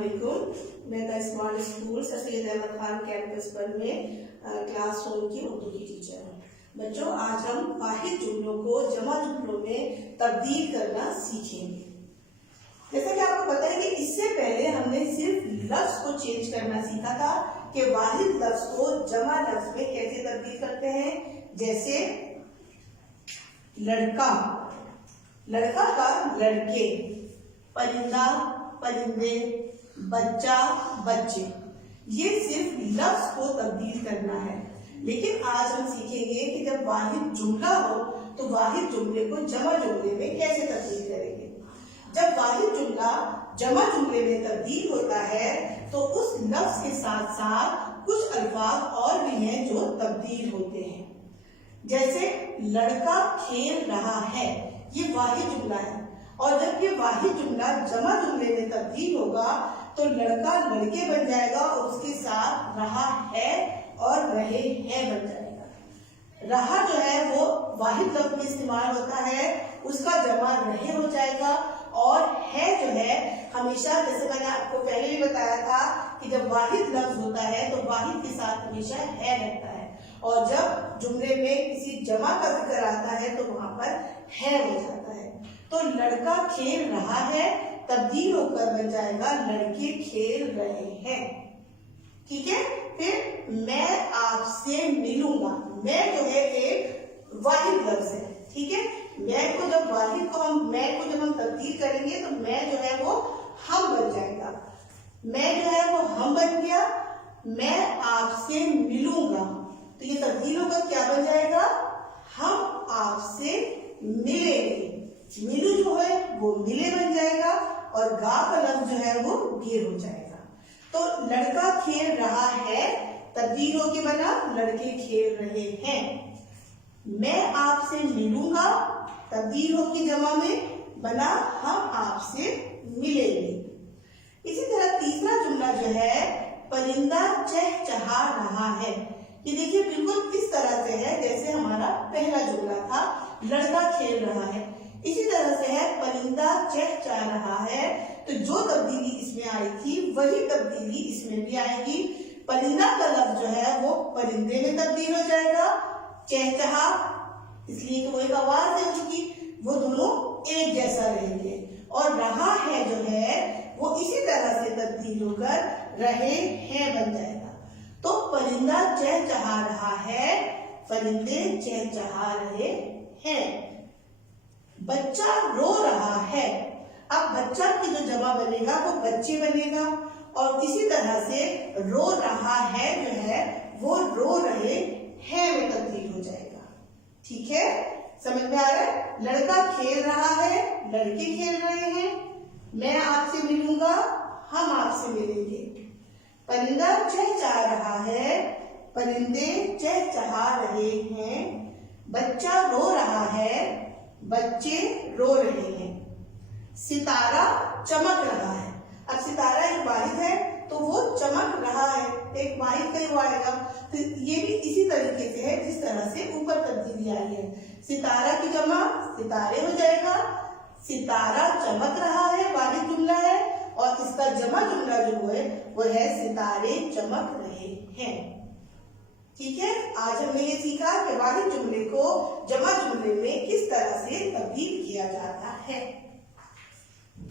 अस्सलामुअलैकुम। मैं the smart school sir Syed Ahmad Khan campus पर में क्लास 1 की उर्दू की टीचर हूँ। बच्चों, आज हम वाहिद जुमलों को जमा जुमलों में तब्दील करना सीखेंगे। जैसा कि आपको पता है कि इससे पहले हमने सिर्फ लफ्ज को चेंज करना सीखा था कि वाहिद लफ्ज को जमा लफ्ज में कैसे तब्दील करते हैं। जैसे लड़का, लड़का का लड़के, परिंदा, परिंदे, बच्चा, बच्चे, ये सिर्फ लफ्ज को तब्दील करना है। लेकिन आज हम सीखेंगे कि जब वाहिद जुमला हो तो वाहिद जुमले को जमा जुमले में कैसे तब्दील करेंगे। जब वाहिद जुमला जमा जुमले में तब्दील होता है तो उस लफ्ज के साथ साथ कुछ अल्फाज और भी हैं जो तब्दील होते हैं। जैसे लड़का खेल रहा है, ये वाहिद जुमला है, और जब ये वाहिद जुमला जमा जुमले में तब्दील होगा तो लड़का लड़के बन जाएगा और उसके साथ रहा है और रहे हैं बन जाएगा। रहा जो है वो वाहिद लफ्ज में इस्तेमाल होता है, उसका जमा रहे हो जाएगा। और है जो है हमेशा, जैसे मैंने आपको पहले भी बताया था कि जब वाहिद लफ्ज होता है तो वाहिद के साथ हमेशा है रहता है, और जब जुमले में किसी जमा का जिक्र आता है तो वहां पर है हो जाता है। तो लड़का खेल रहा है तब्दील होकर बन जाएगा लड़के खेल रहे हैं। ठीक है। फिर मैं आपसे मिलूंगा, मैं जो है एक वाहिद लफ्ज है। ठीक है। मैं को जब वाहिद को हम तब्दील करेंगे तो मैं जो है वो हम बन जाएगा। मैं जो है वो हम बन गया। मैं आपसे मिलूंगा तो ये तब्दील होकर क्या बन जाएगा, हम आपसे मिलेंगे। मिलू जो है वो मिले बन जाएगा और गा का लफ्ज जो है वो गे हो जाएगा। तो लड़का खेल रहा है तब्दील होके बना लड़के खेल रहे हैं। मैं आपसे मिलूंगा तब्दील होके जमा में बना हम आपसे मिलेंगे। इसी तरह तीसरा जुमला जो है परिंदा चहचहा रहा है, ये देखिए बिल्कुल इस तरह से है जैसे हमारा पहला जुमला था लड़का खेल रहा है। इसी तरह से है परिंदा चहचहा रहा है, तो जो तब्दीली इसमें आई थी वही तब्दीली इसमें भी आएगी। परिंदा का लफ्ज जो है वो परिंदे में तब्दील हो जाएगा। चहचहा इसलिए तो वो एक आवाज है उसकी, वो दोनों एक जैसा रहेंगे। और रहा है जो है वो इसी तरह से तब्दील होकर रहे हैं बन जाएगा। तो परिंदा चहचहा रहा है, परिंदे चहचहा रहे हैं। बच्चा रो रहा है, अब बच्चा की जो जमा बनेगा वो बच्चे बनेगा, और इसी तरह से रो रहा है जो है वो रो रहे हैं में तब्दील हो जाएगा। ठीक है, समझ में आ रहा है। लड़का खेल रहा है, लड़के खेल रहे हैं। मैं आपसे मिलूंगा, हम आपसे मिलेंगे। परिंदा चहचहा रहा है, परिंदे चहचहा रहे हैं। बच्चा रो रहा है, बच्चे रो रहे हैं। सितारा चमक रहा है, अब सितारा एक वाहिद है तो वो चमक रहा है, एक वाहिद का ही आएगा। तो ये भी इसी तरीके से है जिस तरह से ऊपर तब्दीली आई है। सितारा की जमा सितारे हो जाएगा। सितारा चमक रहा है वाहिद जुमला है, और इसका जमा जुमला जो है वो है सितारे चमक रहे हैं। ठीक है। आज हमने ये सीखा कि वाहिद जुमले को जमा जुमले में किस तरह से तब्दील किया जाता है।